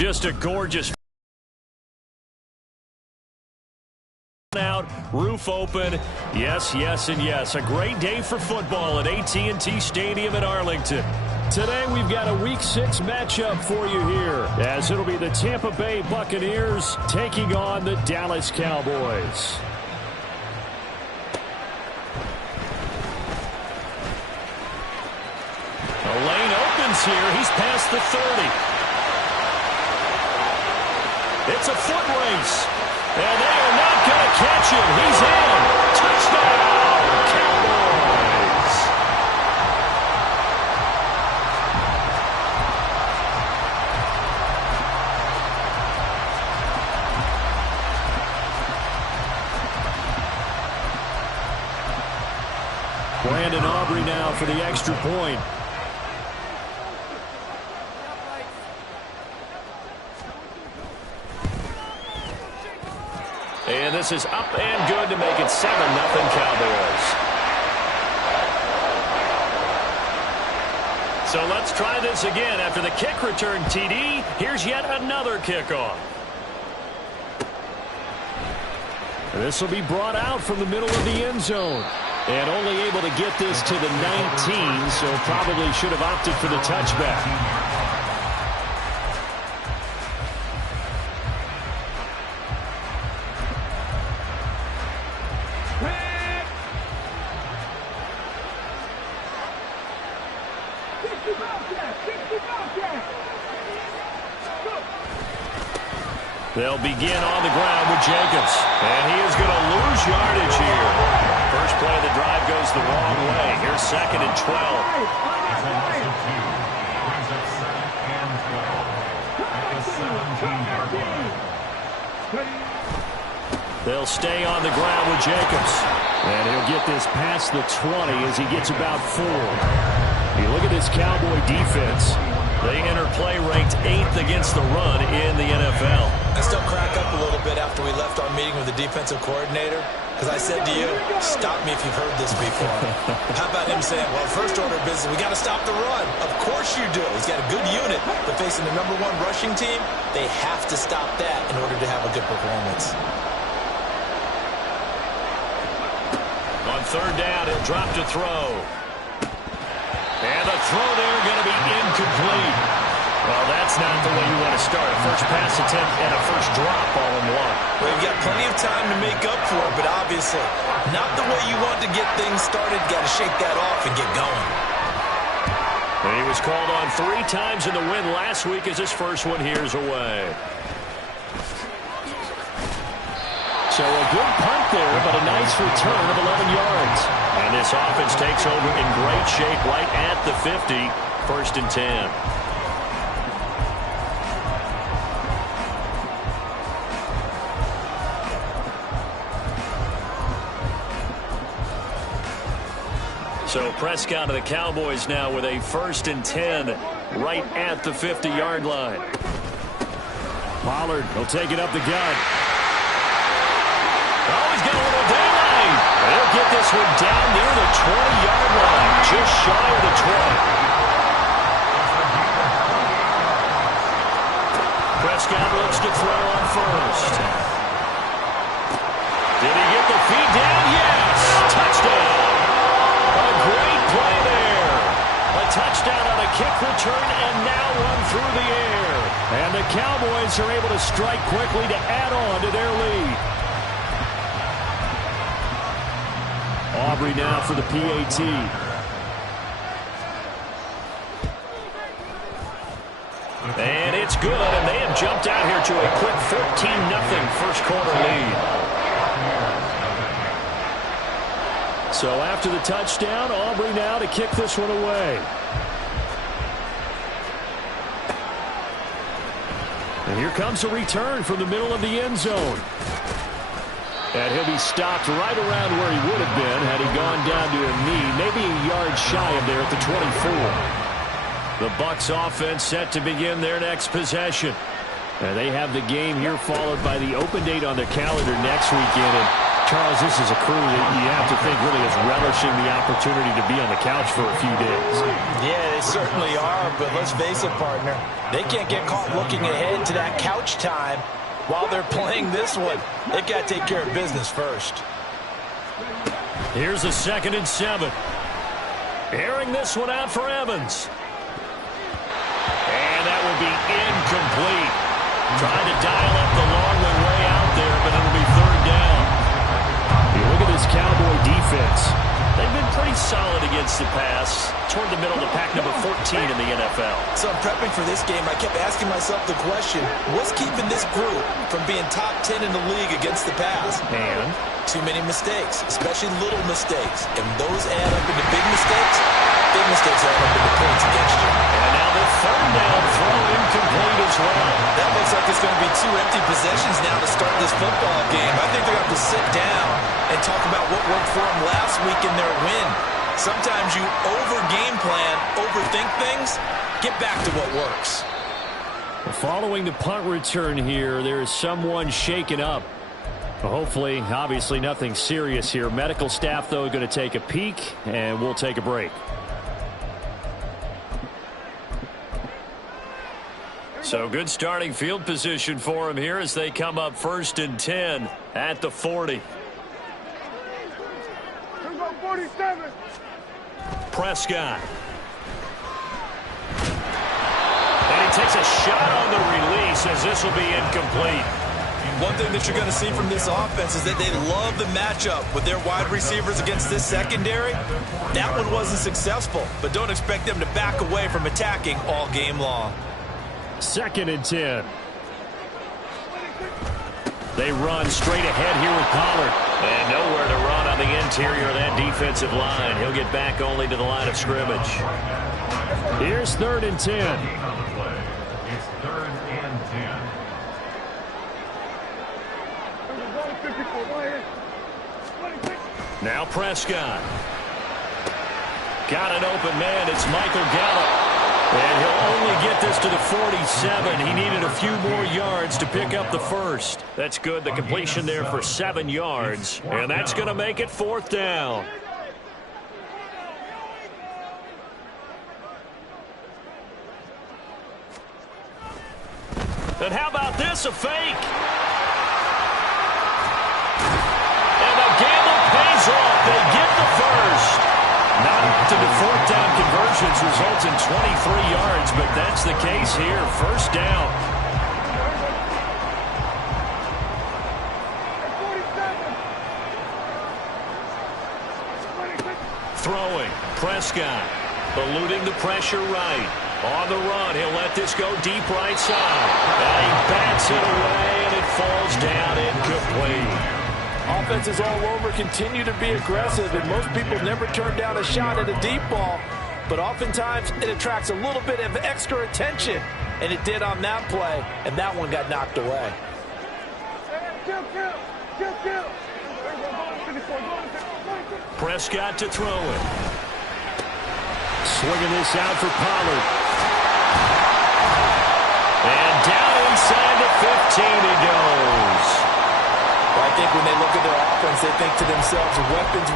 Just a gorgeous out, roof open. Yes, yes, and yes. A great day for football at AT&T Stadium in Arlington. Today we've got a Week 6 matchup for you here, as it'll be the Tampa Bay Buccaneers taking on the Dallas Cowboys. The lane opens here. He's past the 30. It's a foot race. And they are not going to catch him. He's in. Touchdown, Cowboys. Brandon Aubrey now for the extra point. And this is up and good to make it 7-0 Cowboys. So let's try this again. After the kick return TD, here's yet another kickoff. This will be brought out from the middle of the end zone. And only able to get this to the 19, so probably should have opted for the touchback. They'll begin on the ground with Jacobs. And he is going to lose yardage here. First play of the drive goes the wrong way. Here's 2nd and 12. They'll stay on the ground with Jacobs. And he'll get this past the 20 as he gets about 4. You look at this Cowboy defense. They enter play ranked 8th against the run in the NFL. I still crack up a little bit after we left our meeting with the defensive coordinator, because I said to you, stop me if you've heard this before. How about him saying, well, first order of business, we got to stop the run. Of course you do. He's got a good unit, but facing the #1 rushing team, they have to stop that in order to have a good performance. On 3rd down, he'll drop to throw. And the throw there going to be incomplete. Well, that's not the way you want to start. First pass attempt and a first drop all in one. Well, you've got plenty of time to make up for it, but obviously not the way you want to get things started. Got to shake that off and get going. And he was called on 3 times in the win last week as his first one here's away. So a good punt there, but a nice return of 11 yards. And this offense takes over in great shape right at the 50. 1st and 10. So Prescott of the Cowboys now with a 1st and 10 right at the 50-yard line. Pollard will take it up the gut. Oh, he's got a little daylight. They'll get this one down near the 20-yard line, just shy of the 20. Prescott looks to throw on 1st. Did he get the feed down? Yes. Touchdown. A great play there. A touchdown on a kick return and now run through the air. And the Cowboys are able to strike quickly to add on to their lead. Aubrey now for the PAT. And it's good, and they have jumped out here to a quick 14-0 first quarter lead. So after the touchdown, Aubrey now to kick this one away. And here comes a return from the middle of the end zone. And he'll be stopped right around where he would have been had he gone down to a knee, maybe a yard shy of there at the 24. The Bucs offense set to begin their next possession. And they have the game here followed by the open date on their calendar next weekend. And Charles, this is a crew that you have to think really is relishing the opportunity to be on the couch for a few days. Yeah, they certainly are, but let's face it, partner. They can't get caught looking ahead to that couch time while they're playing this one. They've got to take care of business first. Here's a 2nd and 7. Airing this one out for Evans. And that will be incomplete. Trying to dial up the long way out there, but it'll be 3rd down. You look at this Cowboy defense. They've been pretty solid against the pass. Toward the middle of the pack, number 14 in the NFL. So I'm prepping for this game. I kept asking myself the question, what's keeping this group from being top 10 in the league against the pass? And? Too many mistakes, especially little mistakes. And those add up into big mistakes. Big mistakes add up into points against you. And now the 3rd down throw incomplete as well. That looks like it's going to be 2 empty possessions now to start this football game. I think they're going to have to sit down and talk about what worked for them last week in their win. Sometimes you over-game plan, overthink things. Get back to what works. Following the punt return here, there is someone shaken up. Hopefully, obviously, nothing serious here. Medical staff, though, going to take a peek, and we'll take a break. So good starting field position for them here as they come up 1st and 10 at the 40. Prescott. And he takes a shot on the release as this will be incomplete. One thing that you're going to see from this offense is that they love the matchup with their wide receivers against this secondary. That one wasn't successful, but don't expect them to back away from attacking all game long. 2nd and 10. They run straight ahead here with Pollard. And nowhere to run on the interior of that defensive line. He'll get back only to the line of scrimmage. Here's 3rd and 10. It's 3rd and 10. Now Prescott. Got an open man. It's Michael Gallup. And he'll only get this to the 47. He needed a few more yards to pick up the 1st. That's good. The completion there for 7 yards. And that's going to make it 4th down. And how about this? A fake. And the gamble pays off. They get the 1st. Not to the 4th down conversions results in 23 yards, but that's the case here. 1st down. Throwing. Prescott. Eluding the pressure right. On the run. He'll let this go deep right side. And he bats it away, and it falls down incomplete. Offenses all over continue to be aggressive, and most people never turn down a shot at a deep ball. But oftentimes, it attracts a little bit of extra attention, and it did on that play, and that one got knocked away. Prescott to throw it. Swinging this out for Pollard. And down inside the 15 he goes. Well, I think when they look at their offense, they think to themselves,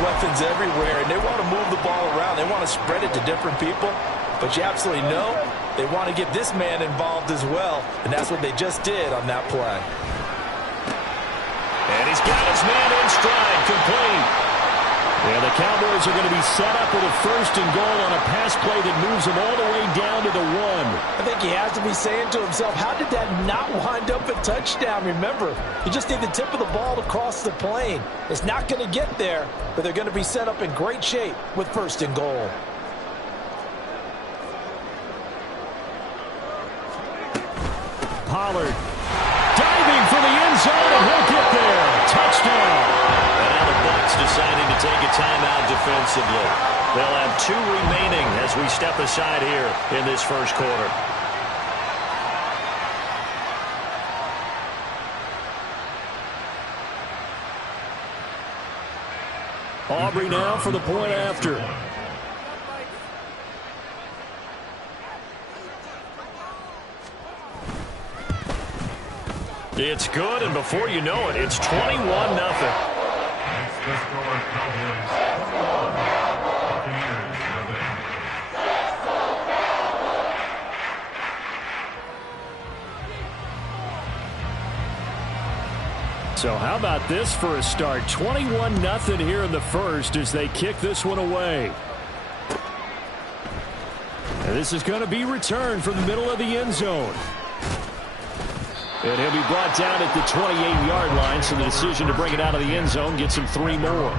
weapons everywhere, and they want to move the ball around. They want to spread it to different people. But you absolutely know they want to get this man involved as well, and that's what they just did on that play. And he's got his man in stride, complete. And the Cowboys are going to be set up with a 1st and goal on a pass play that moves them all the way down to the 1. I think he has to be saying to himself, how did that not wind up a touchdown? Remember, you just need the tip of the ball to cross the plane. It's not going to get there, but they're going to be set up in great shape with 1st and goal. Pollard diving for the end zone, and he'll get there. Touchdown. And now the Bucs deciding to take a timeout defensively. They'll have 2 remaining as we step aside here in this 1st quarter. Aubrey now for the point after. It's good, and before you know it, it's 21-0. The score, Cowboys 21, Buccaneers nothing. So how about this for a start? 21-0 here in the first as they kick this one away. And this is going to be returned from the middle of the end zone. And he'll be brought down at the 28-yard line, so the decision to bring it out of the end zone gets him 3 more.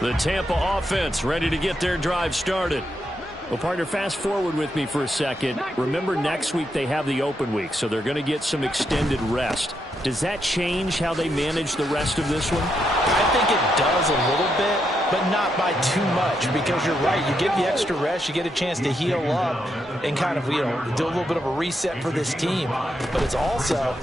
The Tampa offense ready to get their drive started. Well, partner, fast forward with me for a second. Remember, next week they have the open week, so they're going to get some extended rest. Does that change how they manage the rest of this one? I think it does a little bit, but not by too much, because you're right. You get the extra rest, you get a chance to heal up and kind of, do a little bit of a reset for this team. But it's also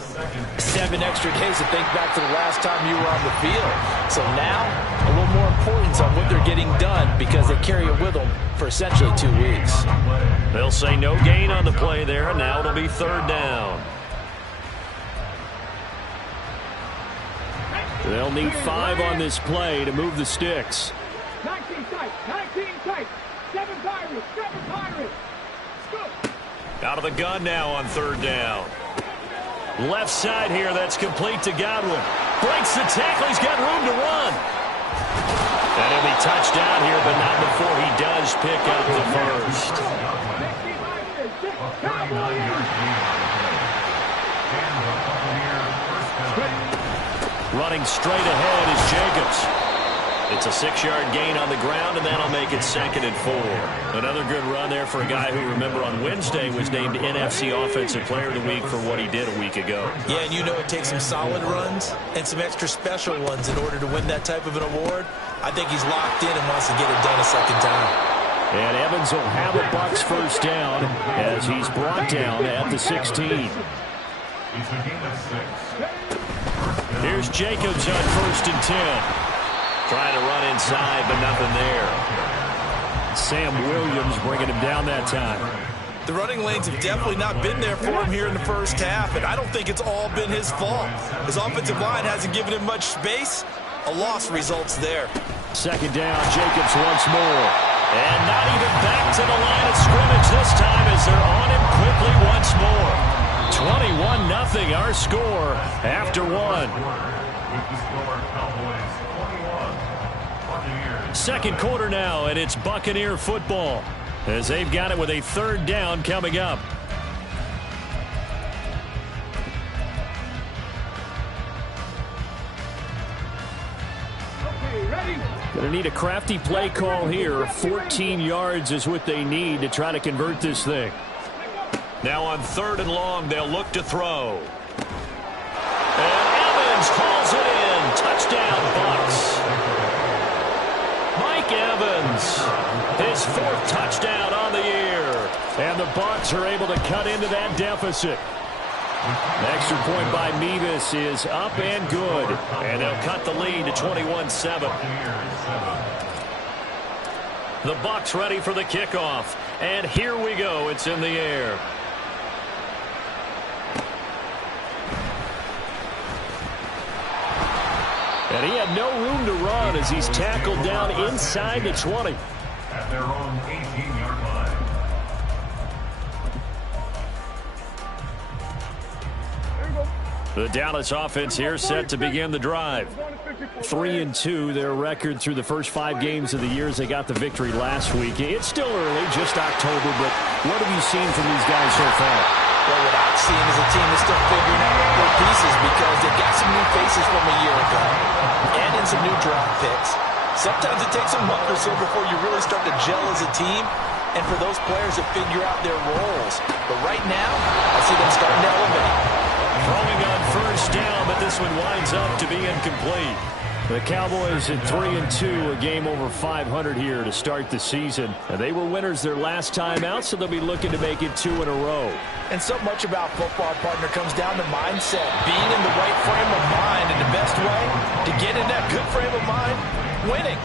7 extra days to think back to the last time you were on the field. So now, a little more importance on what they're getting done because they carry it with them for essentially 2 weeks. They'll say no gain on the play there, and now it'll be 3rd down. They'll need 5 on this play to move the sticks. 19 tight, 7 Pirates. Out of the gun now on 3rd down. Left side here, that's complete to Godwin. Breaks the tackle, he's got room to run. And he'll be touched down here, but not before he does pick up the first. 39-yard gain. And the Buccaneers first down. Running straight ahead is Jacobs. It's a 6-yard gain on the ground, and that'll make it 2nd and 4. Another good run there for a guy who, remember, on Wednesday was named NFC Offensive Player of the Week for what he did a week ago. Yeah, and it takes some solid runs and some extra special ones in order to win that type of an award. I think he's locked in and wants to get it done a 2nd time. And Evans will have a Bucs first down as he's brought down at the 16. It's a gain of 6. Here's Jacobs on 1st and 10. Trying to run inside, but nothing there. Sam Williams bringing him down that time. The running lanes have definitely not been there for him here in the first half, and I don't think it's all been his fault. His offensive line hasn't given him much space. A loss results there. 2nd down, Jacobs once more. And not even back to the line of scrimmage this time as they're on him quickly once more. 21-0 our score after 1. With the score, Cowboys 21, Buccaneers. 2nd quarter now, and it's Buccaneer football as they've got it with a 3rd down coming up. Going to need a crafty play call here. 14 yards is what they need to try to convert this thing. Now on 3rd and long, they'll look to throw. And Evans hauls it in. Touchdown, Bucs. Mike Evans, his 4th touchdown on the year. And the Bucs are able to cut into that deficit. Extra point by Mevis is up and good. And they'll cut the lead to 21-7. The Bucs ready for the kickoff. And here we go. It's in the air. And he had no room to run as he's tackled down inside the 20. At their own 18-yard line. The Dallas offense here set to begin the drive. 3-2, their record through the first 5 games of the year as they got the victory last week. It's still early, just October, but what have you seen from these guys so far? Well, what I've seen is a team that's still figuring out their pieces because they've got some new faces from a year ago and in some new draft picks. Sometimes it takes a month or so before you really start to gel as a team and for those players to figure out their roles. But right now, I see them starting to elevate. Throwing on 1st down, but this one winds up to be incomplete. The Cowboys at 3-2, a game over 500 here to start the season. And they were winners their last time out, so they'll be looking to make it 2 in a row. And so much about football, partner, comes down to mindset. Being in the right frame of mind, and the best way to get in that good frame of mind, winning.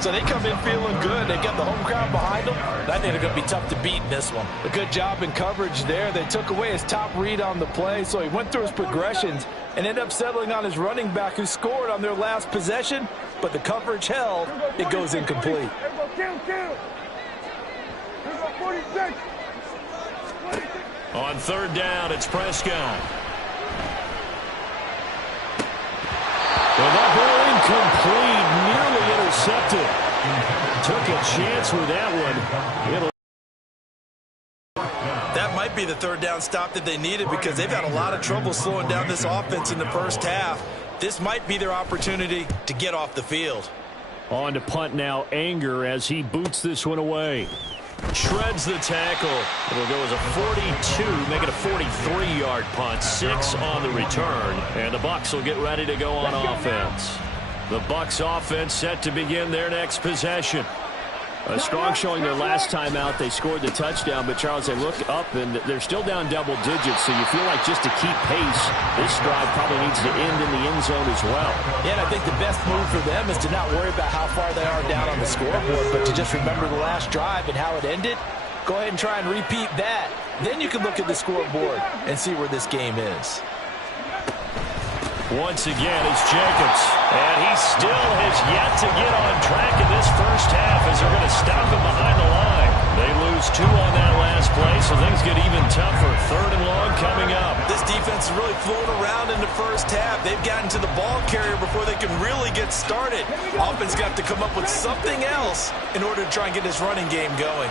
So they come in feeling good. They've got the home crowd behind them. And I think they're going to be tough to beat in this one. A good job in coverage there. They took away his top read on the play, so he went through his progressions and ended up settling on his running back who scored on their last possession, but the coverage held. It goes incomplete. On third down, it's Prescott. Well, that ball incomplete, nearly intercepted. Took a chance with that one. That might be the third down stop that they needed because they've had a lot of trouble slowing down this offense in the first half. This might be their opportunity to get off the field. On to punt now, Anger, as he boots this one away. Shreds the tackle. It'll go as a 42, make it a 43-yard punt. 6 on the return, and the Bucs will get ready to go on offense. The Bucs offense set to begin their next possession. A strong showing their last time out. They scored the touchdown, but Charles, they look up and they're still down double digits, so you feel like just to keep pace, this drive probably needs to end in the end zone as well. Yeah, and I think the best move for them is to not worry about how far they are down on the scoreboard, but to just remember the last drive and how it ended. Go ahead and try and repeat that. Then you can look at the scoreboard and see where this game is. Once again, it's Jacobs. And he still has yet to get on track in this first half as they're going to stop him behind the line. They lose 2 on that last play, so things get even tougher. Third and long coming up. This defense has really flown around in the first half. They've gotten to the ball carrier before they can really get started. Offense got to come up with something else in order to try and get this running game going.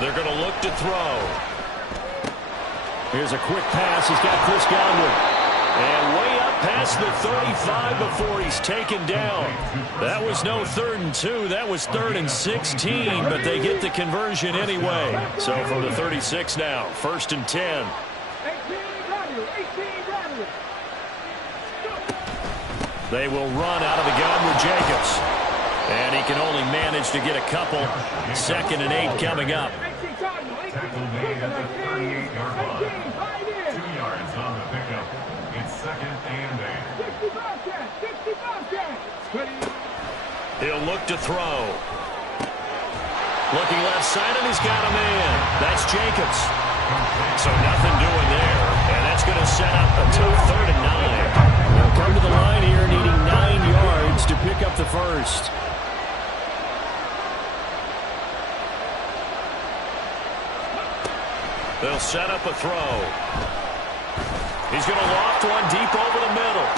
They're going to look to throw. Here's a quick pass. He's got Chris Godwin. And way up past the 35 before he's taken down. That was no 3rd and 2. That was 3rd and 16, but they get the conversion anyway. So from the 36 now, 1st and 10. They will run out of the gun with Jacobs. And he can only manage to get a couple. 2nd and 8 coming up. Tackle made at the 38-yard line. 2 yards on the pickup. It's 2nd and 8. He'll look to throw. Looking left side, and he's got a man. That's Jacobs. So nothing doing there. And that's going to set up a tough 3rd and 9. They'll come to the line here needing 9 yards to pick up the first. They'll set up a throw. He's going to loft one deep over the middle.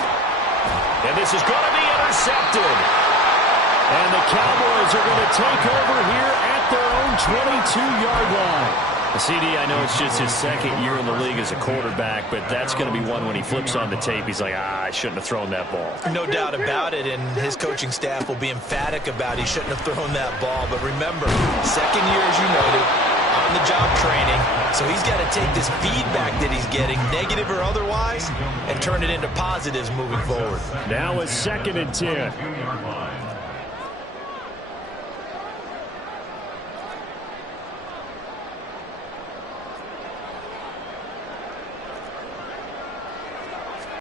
And this is going to be intercepted. And the Cowboys are going to take over here at their own 22-yard line. CD, I know it's just his 2nd year in the league as a quarterback, but that's going to be one when he flips on the tape. He's like, I shouldn't have thrown that ball. No doubt about it, and his coaching staff will be emphatic about he shouldn't have thrown that ball. But remember, 2nd year, as you noted, on-the-job training, so he's got to take this feedback that he's getting, negative or otherwise, and turn it into positives moving forward. Now it's 2nd and 10.